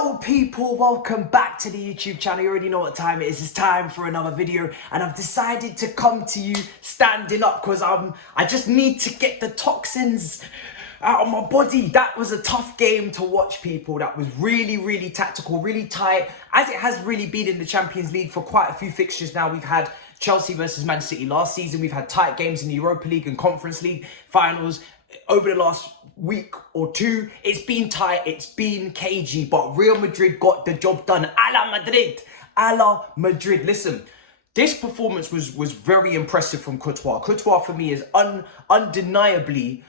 Hello people, welcome back to the YouTube channel. You already know what time it is. It's time for another video and I've decided to come to you standing up because I just need to get the toxins out of my body. That was a tough game to watch, people. That was really tactical, really tight, as it has really been in the Champions League for quite a few fixtures now. We've had Chelsea versus Man City last season. We've had tight games in the Europa League and Conference League finals over the last week or two. It's been tight, it's been cagey, but Real Madrid got the job done. A la Madrid, a la Madrid. Listen, this performance was very impressive from Courtois. Courtois for me is undeniably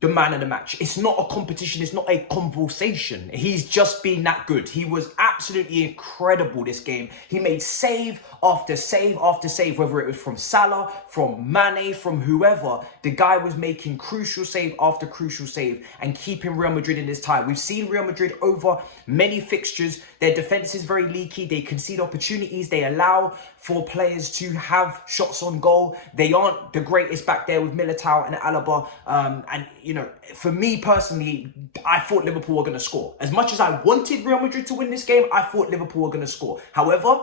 the man of the match. It's not a competition, it's not a conversation. He's just been that good. He was absolutely incredible this game. He made save after save after save, whether it was from Salah, from Mane, from whoever. The guy was making crucial save after crucial save and keeping Real Madrid in this tie. We've seen Real Madrid over many fixtures. Their defense is very leaky. They concede opportunities. They allow for players to have shots on goal. They aren't the greatest back there with Militao and Alaba. And, you know, for me personally, I thought Liverpool were going to score. As much as I wanted Real Madrid to win this game, I thought Liverpool were going to score. However,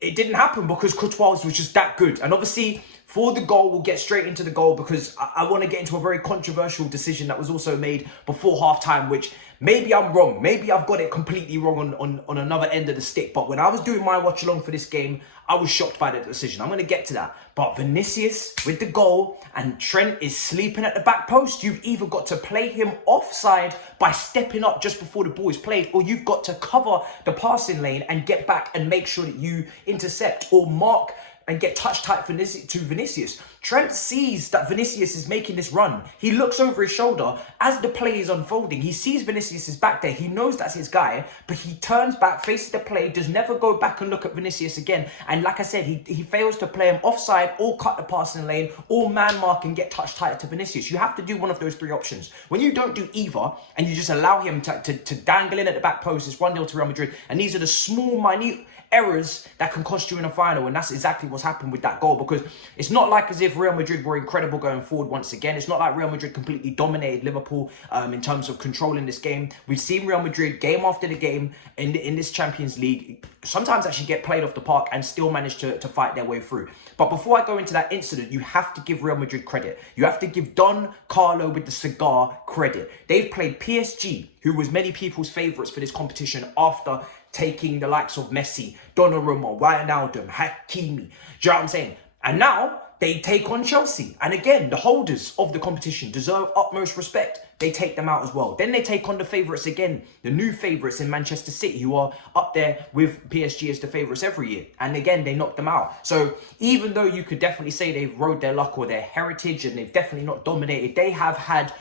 it didn't happen because Courtois was just that good. And obviously, for the goal, we'll get straight into the goal because I want to get into a very controversial decision that was also made before halftime, which maybe I'm wrong. Maybe I've got it completely wrong on another end of the stick. But when I was doing my watch along for this game, I was shocked by the decision. I'm going to get to that. But Vinicius with the goal and Trent is sleeping at the back post. You've either got to play him offside by stepping up just before the ball is played, or you've got to cover the passing lane and get back and make sure that you intercept or mark and get touch tight to Vinicius. Trent sees that Vinicius is making this run. He looks over his shoulder as the play is unfolding. He sees Vinicius is back there. He knows that's his guy, but he turns back, faces the play, does never go back and look at Vinicius again. And like I said, he fails to play him offside or cut the passing lane or man mark and get touch tight to Vinicius. You have to do one of those three options. When you don't do either and you just allow him to dangle in at the back post, it's 1-0 to Real Madrid. And these are the small, minute errors that can cost you in a final, and that's exactly what's happened with that goal, because it's not like as if Real Madrid were incredible going forward once again. It's not like Real Madrid completely dominated Liverpool in terms of controlling this game. We've seen Real Madrid game after the game in this Champions League sometimes actually get played off the park and still manage to fight their way through. But before I go into that incident, you have to give Real Madrid credit. You have to give Don Carlo with the cigar credit. They've played PSG, who was many people's favourites for this competition after taking the likes of Messi, Donnarumma, Wijnaldum, Hakimi. Do you know what I'm saying? And now they take on Chelsea. And again, the holders of the competition deserve utmost respect. They take them out as well. Then they take on the favourites again, the new favourites in Manchester City, who are up there with PSG as the favourites every year. And again, they knock them out. So even though you could definitely say they've rode their luck or their heritage and they've definitely not dominated, they have had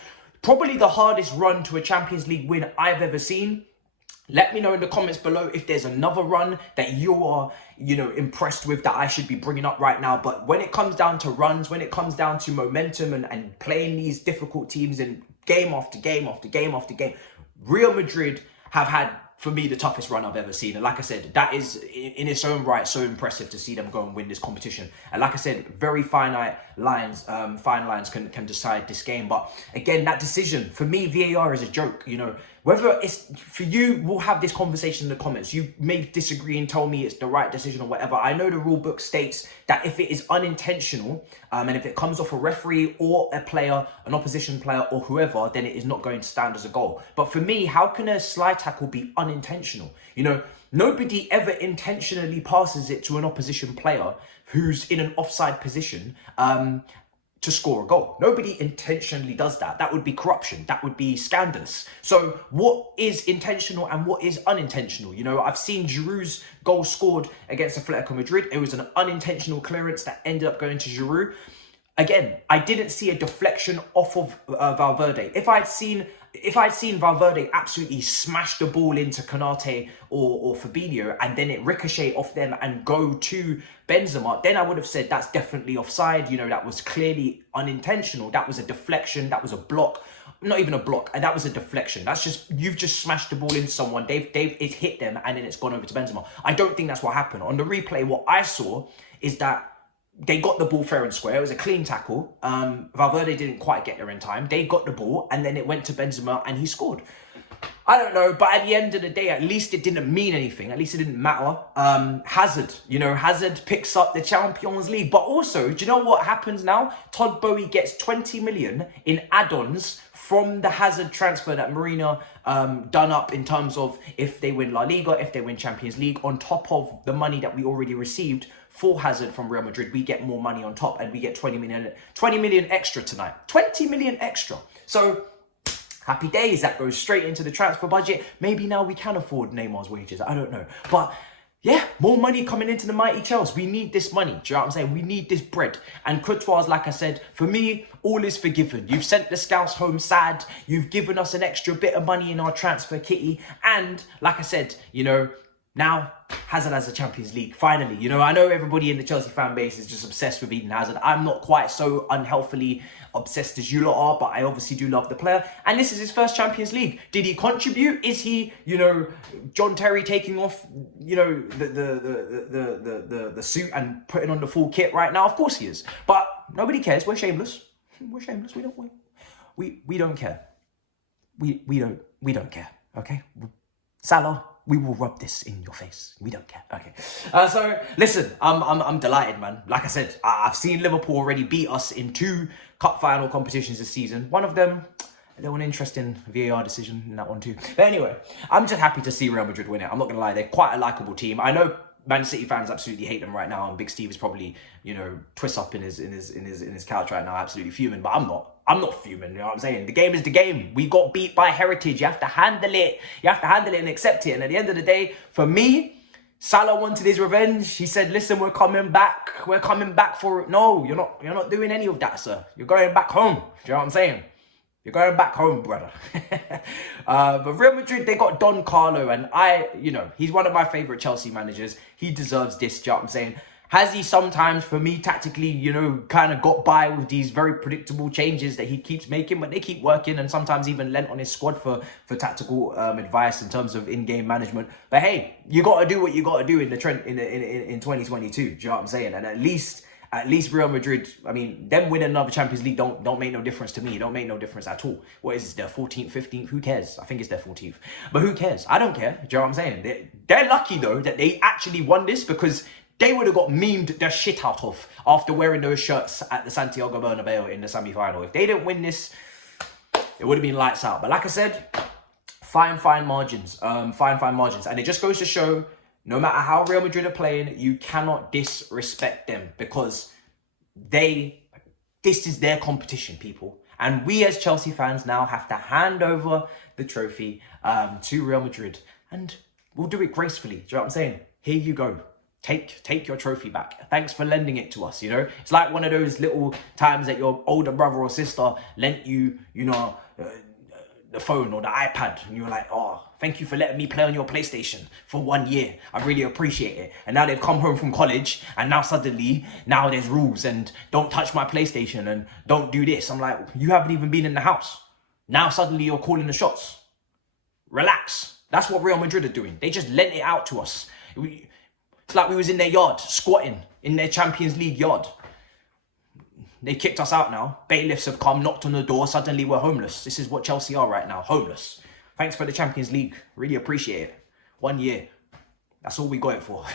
probably the hardest run to a Champions League win I've ever seen. Let me know in the comments below if there's another run that you are, impressed with that I should be bringing up right now. But when it comes down to runs, when it comes down to momentum and playing these difficult teams in game after game after game after game, Real Madrid have had, for me, the toughest run I've ever seen. And like I said, that is in its own right so impressive to see them go and win this competition. And like I said, very fine lines can decide this game. But again, that decision, for me, VAR is a joke. Whether it's for you, we'll have this conversation in the comments. You may disagree and tell me it's the right decision or whatever. I know the rule book states that if it is unintentional and if it comes off a referee or a player, an opposition player or whoever, then it is not going to stand as a goal. But for me, how can a slide tackle be unintentional? Nobody ever intentionally passes it to an opposition player who's in an offside position to score a goal. Nobody intentionally does that. That would be corruption. That would be scandalous. So what is intentional and what is unintentional? I've seen Giroud's goal scored against Atletico Madrid. It was an unintentional clearance that ended up going to Giroud. Again, I didn't see a deflection off of Valverde. If I'd seen Valverde absolutely smash the ball into Konate or Fabinho and then it ricochet off them and go to Benzema, then I would have said that's definitely offside. That was clearly unintentional. That was a deflection. That was a block. Not even a block. And that was a deflection. That's just, you've just smashed the ball into someone. It's hit them and then it's gone over to Benzema. I don't think that's what happened. On the replay, what I saw is that they got the ball fair and square. It was a clean tackle. Valverde didn't quite get there in time. They got the ball and then it went to Benzema and he scored. I don't know, but at the end of the day, at least it didn't mean anything. At least it didn't matter. Hazard, Hazard picks up the Champions League. But also, do you know what happens now? Todd Bowie gets 20 million in add-ons from the Hazard transfer that Marina done up in terms of if they win La Liga, if they win Champions League, on top of the money that we already received for Hazard from Real Madrid. We get more money on top, and we get 20 million extra tonight. 20 million extra. So happy days, that goes straight into the transfer budget. Maybe now we can afford Neymar's wages, I don't know. But yeah, more money coming into the mighty Chelsea. We need this money, do you know what I'm saying? We need this bread. And Courtois, like I said, for me, all is forgiven. You've sent the scouts home sad. You've given us an extra bit of money in our transfer kitty. And like I said, now Hazard has the Champions League, finally. I know everybody in the Chelsea fan base is just obsessed with Eden Hazard. I'm not quite so unhealthily obsessed as you lot are, but I obviously do love the player. And this is his first Champions League. Did he contribute? Is he, John Terry taking off, the suit and putting on the full kit right now? Of course he is. But nobody cares. We're shameless. We're shameless. We don't care. We don't care. Okay? Salah, we will rub this in your face. We don't care. Okay. So listen, I'm delighted, man. Like I said, I've seen Liverpool already beat us in 2 cup final competitions this season. One of them, there was an interesting VAR decision in that one too. But anyway, I'm just happy to see Real Madrid win it. I'm not gonna lie, they're quite a likable team. I know Man City fans absolutely hate them right now, and Big Steve is probably, twist up in his couch right now, absolutely fuming. But I'm not. I'm not fuming. You know what I'm saying? The game is the game. We got beat by Heritage. You have to handle it. You have to handle it and accept it. And at the end of the day, for me, Salah wanted his revenge. He said, "Listen, we're coming back. We're coming back for it." No, you're not. You're not doing any of that, sir. You're going back home. Do you know what I'm saying? You're going back home, brother. But Real Madrid, they got Don Carlo, and he's one of my favourite Chelsea managers. He deserves this, do you know what I'm saying? Has he sometimes, for me, tactically, kind of got by with these very predictable changes that he keeps making, but they keep working, and sometimes even lent on his squad for tactical advice in terms of in-game management. But hey, you got to do what you got to do in the Trent in 2022, do you know what I'm saying? And at least Real Madrid, I mean, them winning another Champions League don't make no difference to me. It don't make no difference at all. What is this, their 14th, 15th? Who cares? I think it's their 14th. But who cares? I don't care. Do you know what I'm saying? They're lucky, though, that they actually won this, because they would have got memed their shit out of after wearing those shirts at the Santiago Bernabeu in the semi-final. If they didn't win this, it would have been lights out. But like I said, fine margins. Fine margins. And it just goes to show, no matter how Real Madrid are playing, you cannot disrespect them, because this is their competition, people. And we as Chelsea fans now have to hand over the trophy to Real Madrid. And we'll do it gracefully. Do you know what I'm saying? Here you go. Take your trophy back. Thanks for lending it to us, It's like one of those little times that your older brother or sister lent you, the phone or the iPad, and you were like, "Oh, thank you for letting me play on your PlayStation for 1 year. I really appreciate it." And now they've come home from college, and now suddenly, there's rules, and don't touch my PlayStation, and don't do this. I'm like, you haven't even been in the house. Now suddenly you're calling the shots. Relax. That's what Real Madrid are doing. They just lent it out to us. It's like we was in their yard, squatting in their Champions League yard. They kicked us out now. Bailiffs have come, knocked on the door. Suddenly we're homeless. This is what Chelsea are right now, homeless. Thanks for the Champions League. Really appreciate it. 1 year. That's all we got it for.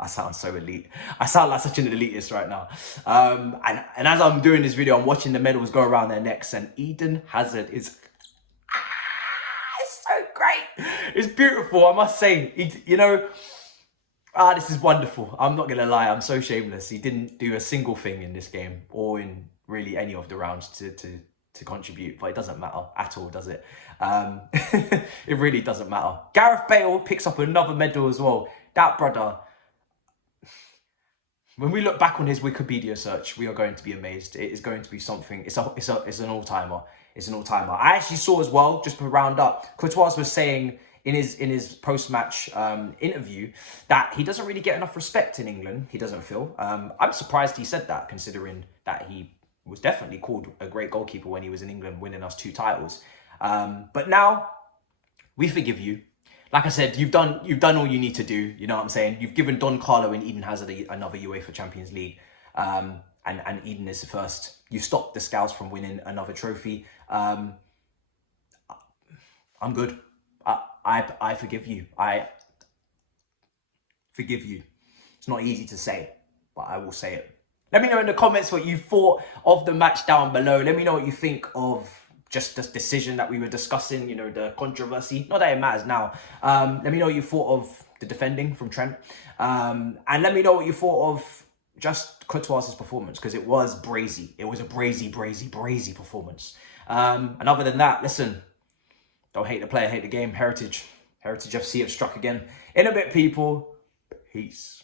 I sound so elite. I sound like such an elitist right now. And as I'm doing this video, I'm watching the medals go around their necks, and Eden Hazard is... it's so great. It's beautiful, I must say. This is wonderful. I'm not going to lie. I'm so shameless. He didn't do a single thing in this game or in really any of the rounds to contribute. But it doesn't matter at all, does it? It really doesn't matter. Gareth Bale picks up another medal as well. That brother, when we look back on his Wikipedia search, we are going to be amazed. It is going to be something. It's an all-timer. It's an all-timer. I actually saw as well, just to round up, Courtois was saying in his post-match interview that he doesn't really get enough respect in England, he doesn't feel. I'm surprised he said that, considering that he was definitely called a great goalkeeper when he was in England, winning us 2 titles. But now, we forgive you. Like I said, you've done all you need to do, you know what I'm saying? You've given Don Carlo and Eden Hazard another UEFA Champions League, and Eden is the first. You stopped the Scouts from winning another trophy. I'm good. I forgive you. I forgive you. It's not easy to say, but I will say it. Let me know in the comments what you thought of the match down below. Let me know what you think of just this decision that we were discussing, you know, the controversy. Not that it matters now. Let me know what you thought of the defending from Trent. And let me know what you thought of just Courtois' performance, because it was brazy. It was a brazy performance. And other than that, listen, don't hate the player, hate the game. Heritage FC have struck again. In a bit, people. Peace.